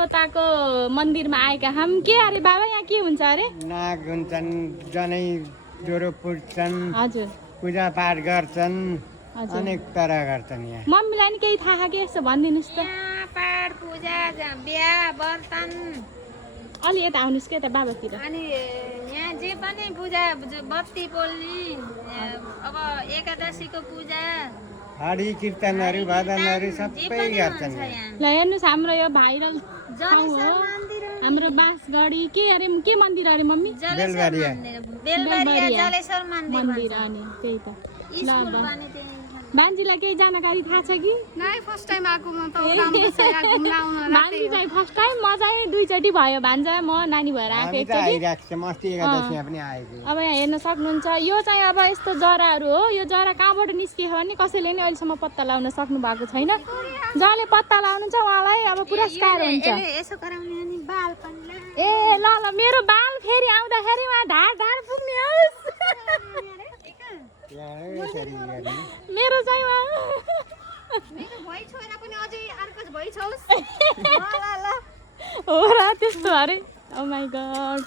देवताको मन्दिरमा आएका छौँ के अरे बाबा यहाँ के हुन्छ अरे नाग हुन्छन् जनै ज्वरो पुज्छन् हजुर पूजापाठ गर्छन् हजुर अनेक तरह गर्छन् यहाँ मम्मीलाई नि केही थाहा के यसो भनिदिनुहोस् त यहाँ पाठ पूजा बिहा बर्तन अलि यता आउनुहोस् के यता बाबातिर अनि यहाँ जे पनि पूजा बत्ती पोल्ने अब एकादशीको पूजा हरि कीर्तनहरू भजनहरू सबै गर्छन् ल हेर्नुहोस् हाम्रो यो भाइरल ठाउँ हो हाम्रो बाँसगढी के अरे के मन्दिर अरे मम्मी बेलबारिया बेलबारिया जलेश्वर मन्दिर अनि त्यही त ल ल बान्जीलाई केही जानकारी थाहा छ कि फर्स्ट टाइम आएको म त राम्रो छ यहाँ घुम्न आउन बान्जी चाहिँ फर्स्ट टाइम मजाले दुईचोटि भयो भान्जा म नानी भएर आएको हामी त एकचोटि आइरहेको छ मस्ती एकादशीमा पनि आएको अब यहाँ हेर्न सक्नुहुन्छ यो चाहिँ अब यस्तो जराहरू हो यो जरा कहाँबाट निस्कियो भने कसैले नि अहिलेसम्म पत्ता लगाउन सक्नु भएको छैन जसले पत्ता लगाउनुहुन्छ उहाँलाई अब पुरस्कार हुन्छ यसो गराउने अनि बाल पनि ए ल ल मेरो बाल फेरि आउँदाखेरि उहाँ ढाड ढाड पुग्ने होस् मेरो चाहिँ उहाँ मेरो भइ छोरा पनि अझै अर्को भइ छोस् हो र त्यस्तो अरे ओ माई गॉड